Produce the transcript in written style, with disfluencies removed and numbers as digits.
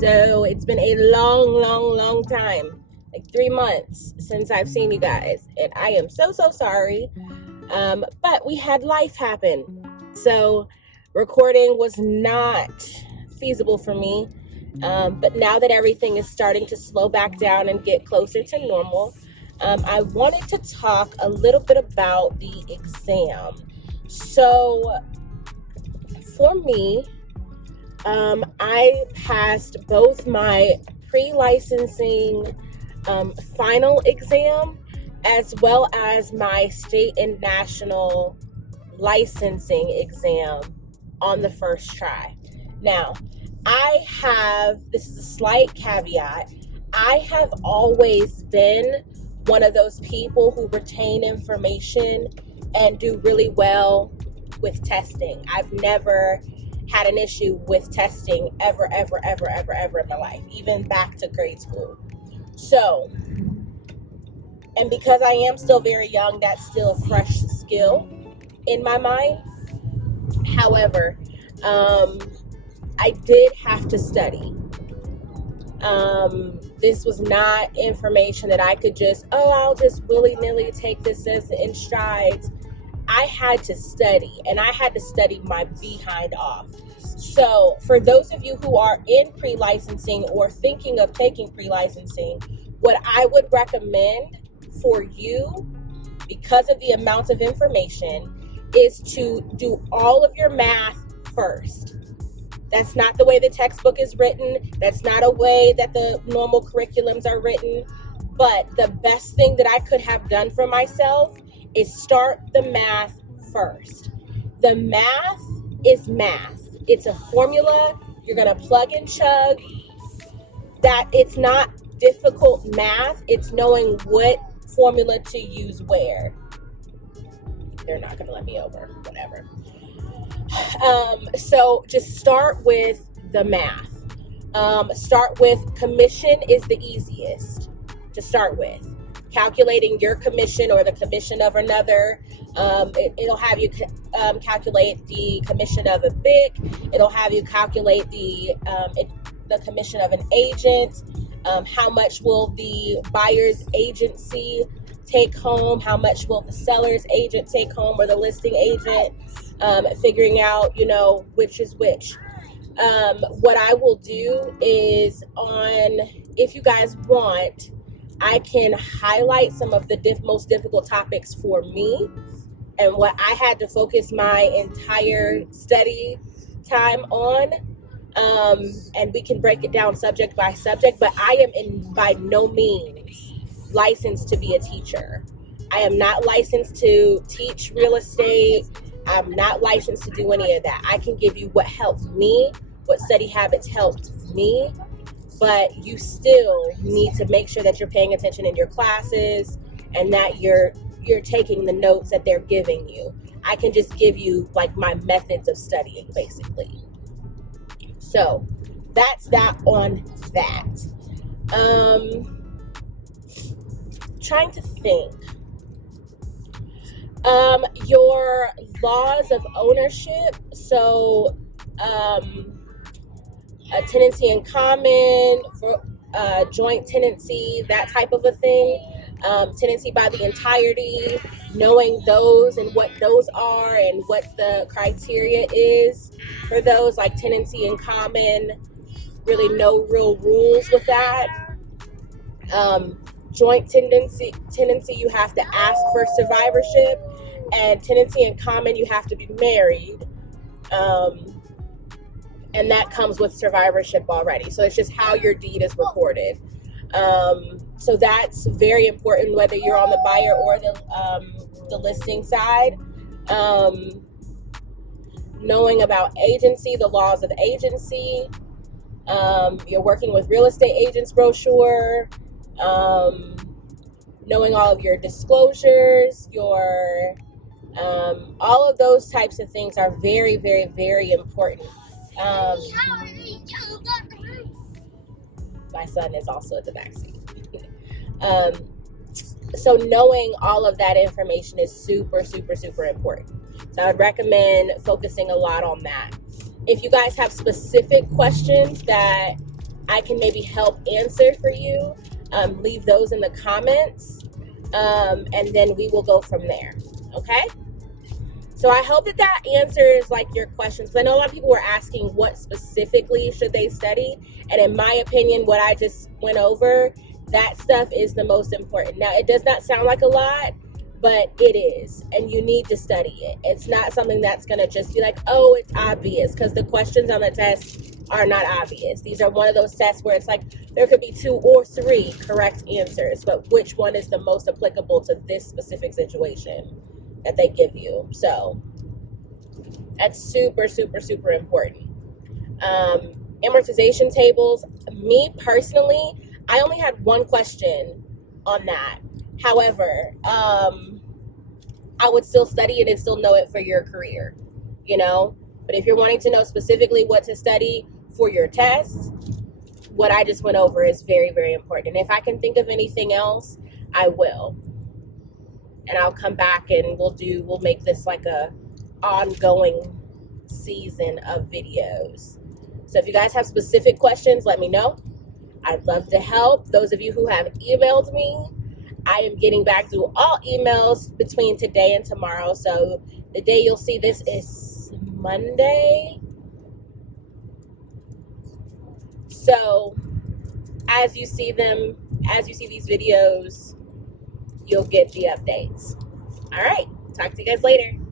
So it's been a long time, like 3 months since I've seen you guys, and I am so sorry. But we had life happen, so recording was not feasible for me. But now that everything is starting to slow back down and get closer to normal, I wanted to talk a little bit about the exam. So for me, I passed both my pre-licensing final exam as well as my state and national licensing exam on the first try. Now, this is a slight caveat, I have always been one of those people who retain information and do really well with testing. I've never had an issue with testing ever in my life, even back to grade school. So, and because I am still very young, that's still a fresh skill in my mind. However, I did have to study. This was not information that I could I'll just willy-nilly take this in strides. I had to study, and I had to study my behind off. So for those of you who are in pre-licensing or thinking of taking pre-licensing, what I would recommend for you, because of the amount of information, is to do all of your math first. That's not the way the textbook is written. That's not a way that the normal curriculums are written. But the best thing that I could have done for myself is start the math first. The math is math. It's a formula. You're going to plug and chug. That it's not difficult math. It's knowing what formula to use where. They're not going to let me over. Whatever. So just start with the math. Start with commission is the easiest to start with. Calculating your commission or the commission of another. It'll have you calculate the commission of a BIC. It'll have you calculate the commission of an agent. How much will the buyer's agency take home? How much will the seller's agent take home, or the listing agent? Figuring out, which is which. What I will do is if you guys want, I can highlight some of the most difficult topics for me and what I had to focus my entire study time on. And we can break it down subject by subject, but I am by no means licensed to be a teacher. I am not licensed to teach real estate. I'm not licensed to do any of that. I can give you what helped me, what study habits helped me, but you still need to make sure that you're paying attention in your classes and that you're taking the notes that they're giving you. I can just give you like my methods of studying, basically. So that's that on that. Trying to think. Your laws of ownership, so a tenancy in common, joint tenancy, that type of a thing, tenancy by the entirety, knowing those and what those are and what the criteria is for those, like tenancy in common, really no real rules with that. Joint tenancy, you have to ask for survivorship, and tenancy in common, you have to be married, and that comes with survivorship already. So it's just how your deed is recorded. So that's very important, whether you're on the buyer or the listing side. Knowing about agency, the laws of agency. You're working with real estate agents brochure. Knowing all of your disclosures, all of those types of things are very, very, very important. My son is also at the back seat. So knowing all of that information is super, super, super important. So I'd recommend focusing a lot on that. If you guys have specific questions that I can maybe help answer for you, leave those in the comments, and then we will go from there. Okay? So I hope that that answers like your questions. I know a lot of people were asking what specifically should they study. And in my opinion, what I just went over, that stuff is the most important. Now, it does not sound like a lot, but it is. And you need to study it. It's not something that's going to just be like, oh, it's obvious. Because the questions on the test are not obvious. These are one of those tests where it's like there could be 2 or 3 correct answers. But which one is the most applicable to this specific situation that they give you? So that's super, super, super important. Amortization tables. Me personally, I only had one question on that. However, I would still study it and still know it for your career, you know? But if you're wanting to know specifically what to study for your test, what I just went over is very, very important. And if I can think of anything else, I will. And I'll come back and we'll make this like a ongoing season of videos. So if you guys have specific questions, let me know. I'd love to help. Those of you who have emailed me, I am getting back through all emails between today and tomorrow. So the day you'll see this is Monday. So as you see these videos, you'll get the updates. All right. Talk to you guys later.